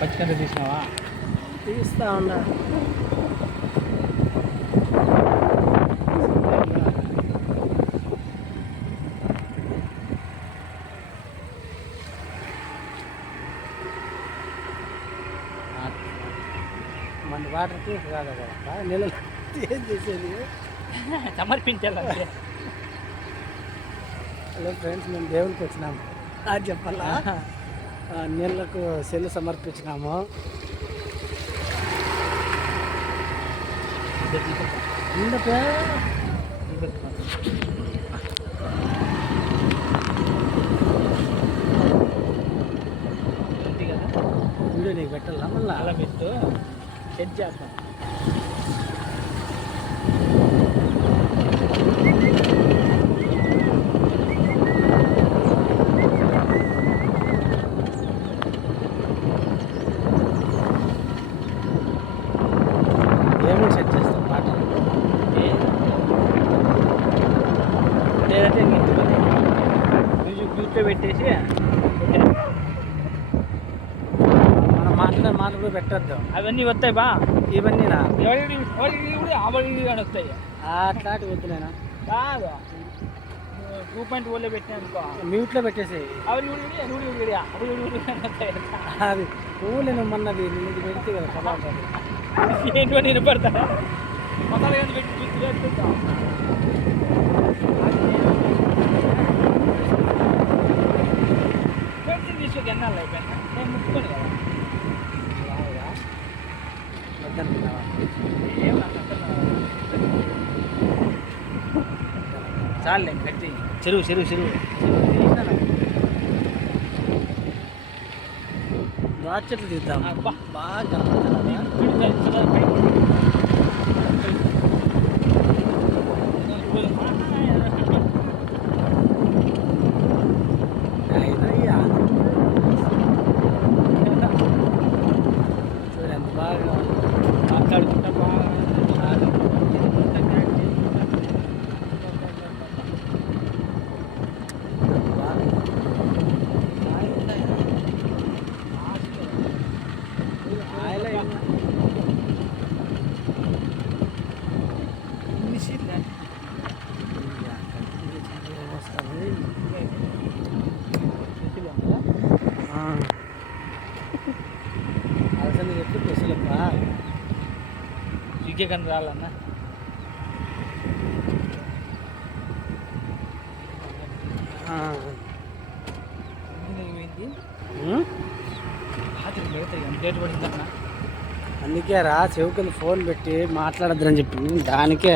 పచ్చికంత తీసినావా? తీస్తా ఉన్నా. మన వాటర్ తీసి కాదు కదా నెలలు ఏం చేసేది సమర్పించాలి. హలో ఫ్రెండ్స్, మేము దేవునికి వచ్చినాము. అది చెప్పాలా, నీళ్ళకు సెల్లు సమర్పించినాము. వీడియో నీకు పెట్టాలా? మళ్ళీ అలా పెట్టు, సెట్ చేస్తాం. ఏమేమి సెట్ చేస్తాం పాట? లేదంటే మ్యూజిక్ మ్యూట్లో పెట్టేసి మనం మాట్లాడే మాట కూడా పెట్టద్దు. అవన్నీ వస్తాయి బా. ఇవన్నీ అవన్నీ కానీ వస్తాయి. అట్లాంటి వద్దులేనా? కాదు, 2.0 పెట్టినానుకో, మ్యూట్లో పెట్టేసి అది ఊళ్ళో నువ్వు మొన్నది ఇది పెడితే కదా కబాబ్. ఏంటో నేను పడతా మసాలా కానీ పెట్టి చూస్తుంటా. పెట్టి తీసుకు ఎన్నాళ్ళు అయిపోయినా నేను ముట్టుకోను కదా. వద్దనుకున్నావా? చాలే కట్టి చెరువు బాగా చెట్లు తీద్దాం. బాగా చూడండి బాగా మాట్లాడుకుంటా బాగా అసలు ఎప్పుడు పెసలప్ప విజయ కానీ రాలన్నా. డేట్ పడిందన్నా. అందుకే రా చెవుకని ఫోన్ పెట్టి మాట్లాడద్దని చెప్పింది. దానికే